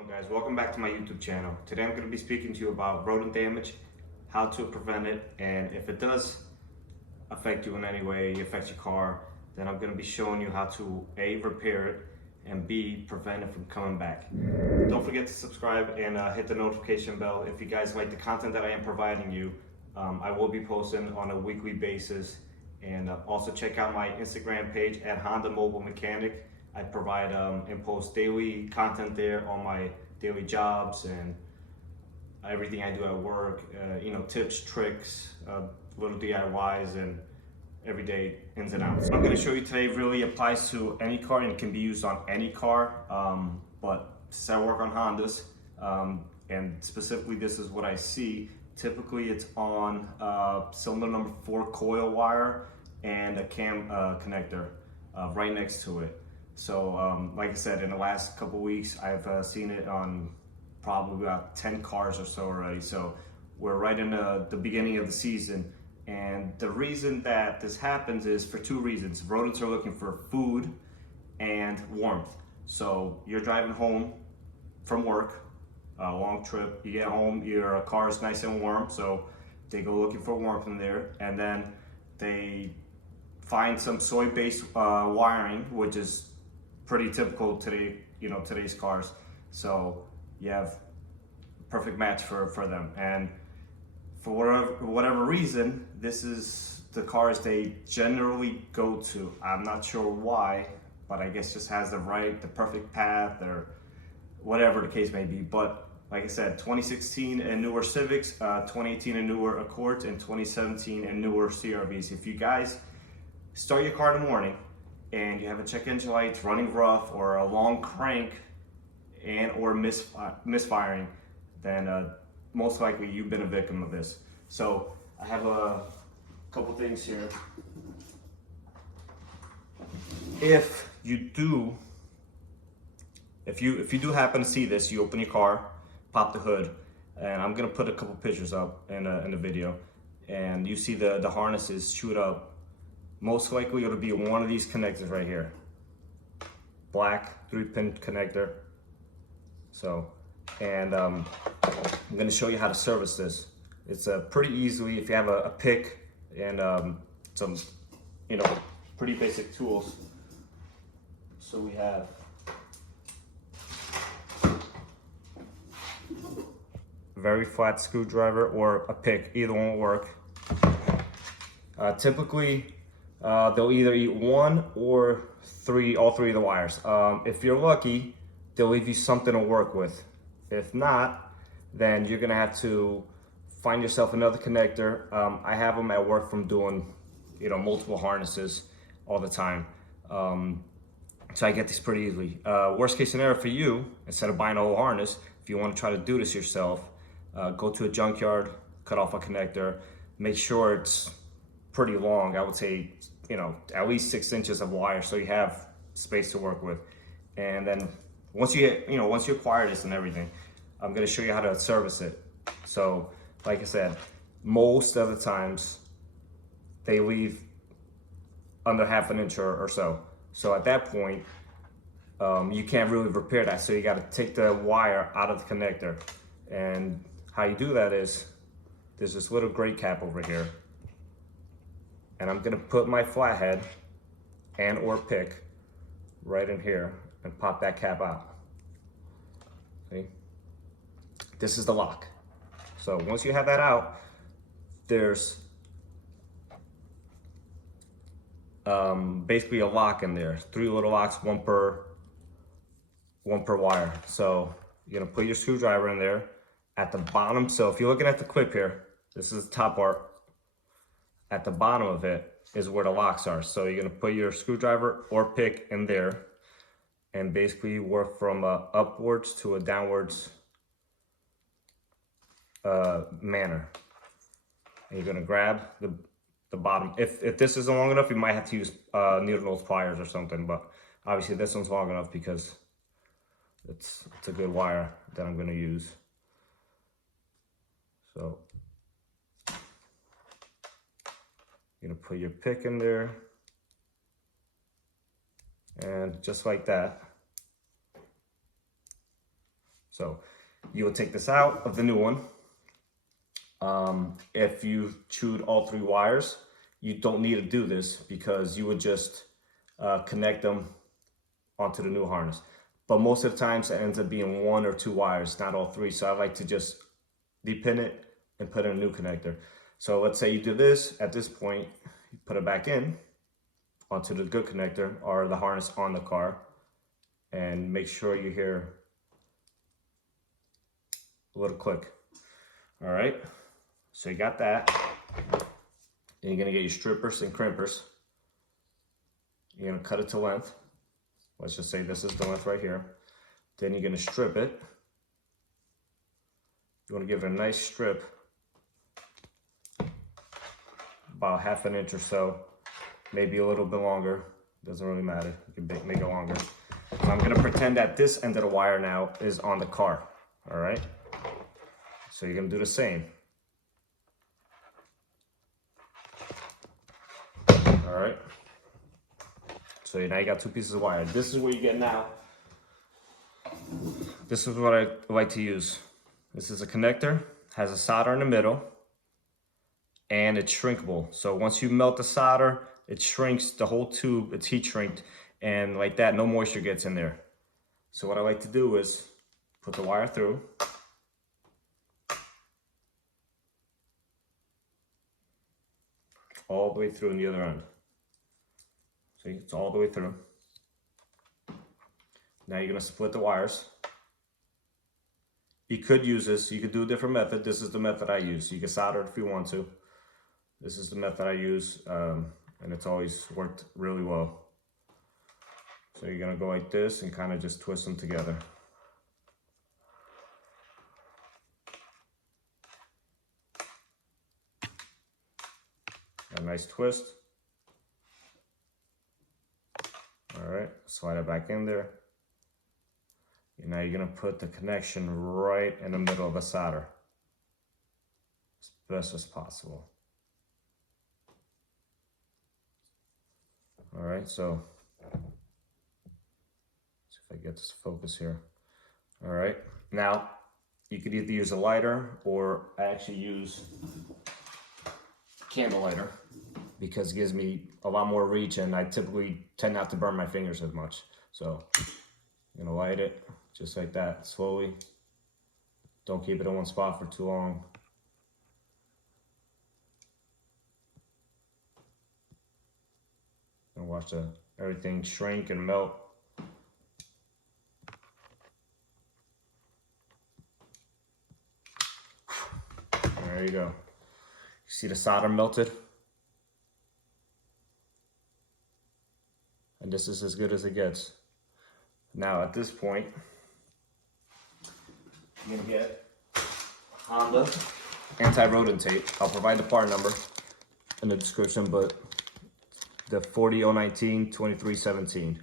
going on, guys? Welcome back to my YouTube channel. Today I'm going to be speaking to you about rodent damage, how to prevent it, and if it does affect you in any way, affect your car, then I'm going to be showing you how to A, repair it, and B, prevent it from coming back. Don't forget to subscribe and hit the notification bell if you guys like the content that I am providing you. I will be posting on a weekly basis, and also check out my Instagram page at Honda Mobile Mechanic. I provide and post daily content there on my daily jobs and everything I do at work, tips, tricks, little DIYs, and everyday ins and outs. What I'm going to show you today really applies to any car and can be used on any car, but since I work on Hondas, and specifically this is what I see, typically it's on cylinder number 4 coil wire and a cam connector right next to it. So like I said, in the last couple weeks, I've seen it on probably about 10 cars or so already. So we're right in the beginning of the season. And the reason that this happens is for two reasons. Rodents are looking for food and warmth. So you're driving home from work, a long trip, you get home, your car is nice and warm, so they go looking for warmth in there, and then they find some soy-based wiring, which is pretty typical today, today's cars. So you have perfect match for them. And for whatever reason, this is the cars they generally go to. I'm not sure why, but I guess just has the perfect path, or whatever the case may be. But like I said, 2016 and newer Civics, 2018 and newer Accords, and 2017 and newer CRVs. If you guys start your car in the morning and you have a check engine lights running rough, or a long crank or misfiring, then most likely you've been a victim of this. So I have a couple things here. If you do happen to see this, you open your car, pop the hood, and I'm gonna put a couple pictures up in the video, and you see the harnesses shoot up. Most likely it'll be one of these connectors right here. Black 3-pin connector. So, and I'm gonna show you how to service this. It's pretty easily, if you have a pick and some, pretty basic tools. So we have a very flat screwdriver or a pick, either one will work. Typically, they'll either eat one or all three of the wires. If you're lucky, they'll leave you something to work with. If not, then you're gonna have to find yourself another connector. I have them at work from doing, multiple harnesses all the time. So I get these pretty easily. Worst case scenario for you, instead of buying a whole harness, if you want to try to do this yourself, go to a junkyard, cut off a connector, make sure it's pretty long. I would say, at least 6 inches of wire, so you have space to work with. And then once you acquire this and everything, I'm going to show you how to service it. So like I said, most of the times they leave under half an inch or so. So at that point, you can't really repair that. So you got to take the wire out of the connector. And how you do that is, there's this little gray cap over here. And I'm gonna put my flathead or pick right in here and pop that cap out. See? This is the lock. So once you have that out, there's basically a lock in there. 3 little locks, one per wire. So you're gonna put your screwdriver in there at the bottom. So if you're looking at the clip here, this is the top part. At the bottom of it is where the locks are. So you're gonna put your screwdriver or pick in there and basically work from upwards to a downwards manner. And you're gonna grab the bottom. If this isn't long enough, you might have to use needle nose pliers or something, but obviously this one's long enough because it's a good wire that I'm gonna use. So you're gonna put your pick in there, and just like that. So you will take this out of the new one. If you chewed all 3 wires, you don't need to do this because you would just connect them onto the new harness. But most of the times it ends up being 1 or 2 wires, not all 3. So I like to just depin it and put in a new connector. So let's say you do this, at this point, you put it back in onto the good connector or the harness on the car, and make sure you hear a little click. All right, so you got that. And you're gonna get your strippers and crimpers. You're gonna cut it to length. Let's just say this is the length right here. Then you're gonna strip it. You wanna give it a nice strip, about 1/2 inch or so, maybe a little bit longer. Doesn't really matter, you can make it longer. So I'm gonna pretend that this end of the wire now is on the car, all right? So you're gonna do the same. All right. So now you got 2 pieces of wire. This is what you get now. This is what I like to use. This is a connector, has a solder in the middle, and it's shrinkable. So once you melt the solder, it shrinks the whole tube, it's heat shrinked, and like that, no moisture gets in there. So what I like to do is put the wire through. All the way through in the other end. See, it's all the way through. Now you're gonna split the wires. You could use this, you could do a different method. This is the method I use. You can solder it if you want to. This is the method I use, and it's always worked really well. So you're gonna go like this and kind of just twist them together. A nice twist. All right, slide it back in there. And now you're gonna put the connection right in the middle of the solder, as best as possible. All right, so see if I get this focus here. All right, now you could either use a lighter, or I actually use candle lighter because it gives me a lot more reach, and I typically tend not to burn my fingers as much. So I'm gonna light it just like that, slowly. Don't keep it in one spot for too long. And watch everything shrink and melt. There you go. You see the solder melted? And this is as good as it gets. Now at this point, you're gonna get Honda anti-rodent tape. I'll provide the part number in the description, but the 40019-2317.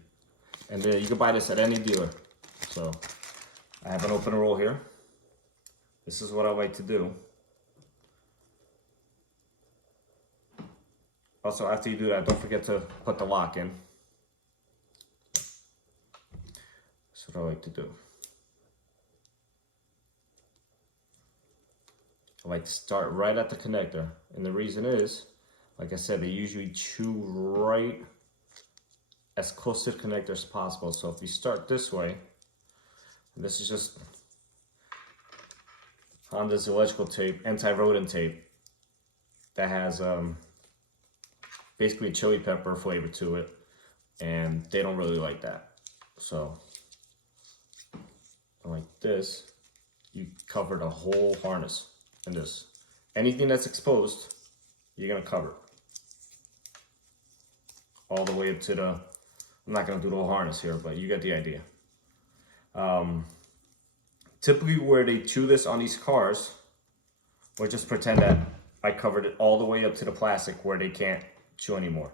And you can buy this at any dealer. So I have an open roll here. This is what I like to do. Also, after you do that, don't forget to put the lock in. That's what I like to do. I like to start right at the connector. And the reason is, like I said, they usually chew right as close to the connector as possible. So if you start this way, and this is just Honda's electrical tape, anti-rodent tape, that has basically chili pepper flavor to it, and they don't really like that. So like this, you cover the whole harness in this. Anything that's exposed, you're gonna cover all the way up to the, I'm not gonna do the whole harness here, but you get the idea. Typically where they chew this on these cars, or just pretend that I covered it all the way up to the plastic where they can't chew anymore.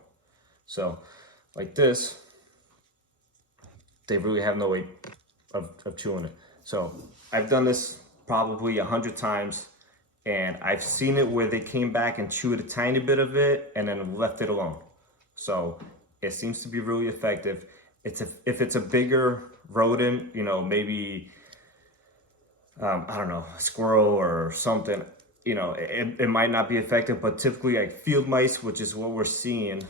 So like this, they really have no way of chewing it. So I've done this probably 100 times, and I've seen it where they came back and chewed a tiny bit of it and then left it alone. So it seems to be really effective. If it's a bigger rodent, you know, maybe I don't know, a squirrel or something, you know, it might not be effective, but typically like field mice, which is what we're seeing,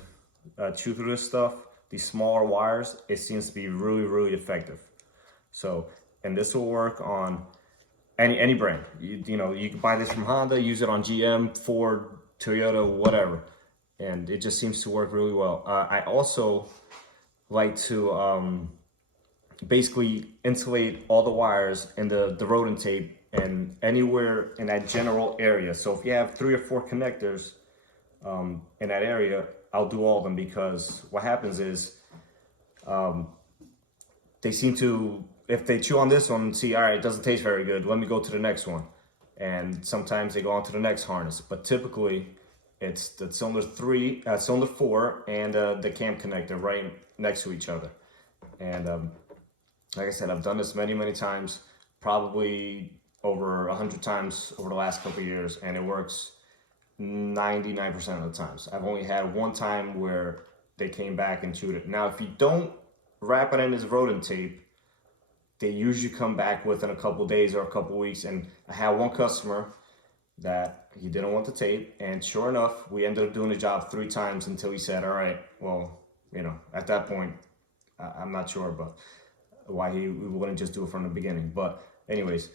chew through this stuff, these smaller wires, it seems to be really, really effective. So, and this will work on any brand. You know, you can buy this from Honda, use it on GM, Ford, Toyota, whatever. And it just seems to work really well. I also like to basically insulate all the wires in the rodent tape and anywhere in that general area. So if you have 3 or 4 connectors in that area, I'll do all of them, because what happens is they seem to, if they chew on this one and see, all right, it doesn't taste very good, let me go to the next one. And sometimes they go on to the next harness. But typically, it's the cylinder 4, and the cam connector right next to each other. And like I said, I've done this many, many times, probably over 100 times over the last couple of years, and it works 99% of the times. I've only had one time where they came back and chewed it. Now, if you don't wrap it in this rodent tape, they usually come back within a couple days or a couple weeks. And I had one customer that he didn't want the tape, and sure enough, we ended up doing the job 3 times until he said, all right, well, you know, at that point, I'm not sure, but why he wouldn't just do it from the beginning. But anyways,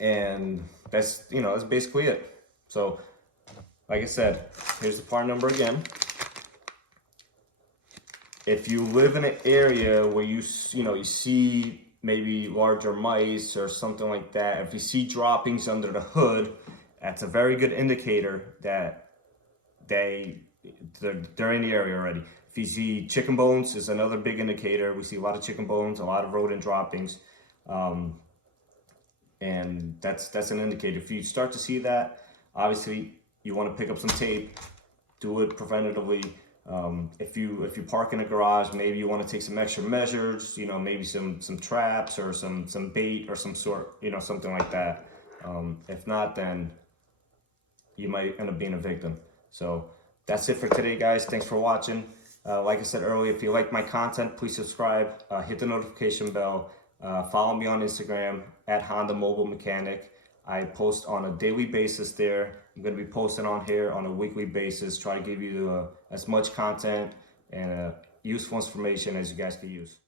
and that's, you know, that's basically it. So like I said, here's the part number again. If you live in an area where you see maybe larger mice or something like that, if you see droppings under the hood, that's a very good indicator that they're in the area already. If you see chicken bones, is another big indicator. We see a lot of chicken bones, a lot of rodent droppings, and that's an indicator. If you start to see that, obviously you want to pick up some tape, do it preventatively. If you park in a garage, maybe you want to take some extra measures, you know, maybe some traps or some bait or some sort, you know, something like that. If not, then you might end up being a victim. So that's it for today, guys. Thanks for watching. Like I said earlier, if you like my content, please subscribe, hit the notification bell, follow me on Instagram at Honda Mobile Mechanic. I post on a daily basis there. I'm going to be posting on here on a weekly basis, try to give you as much content and useful information as you guys can use.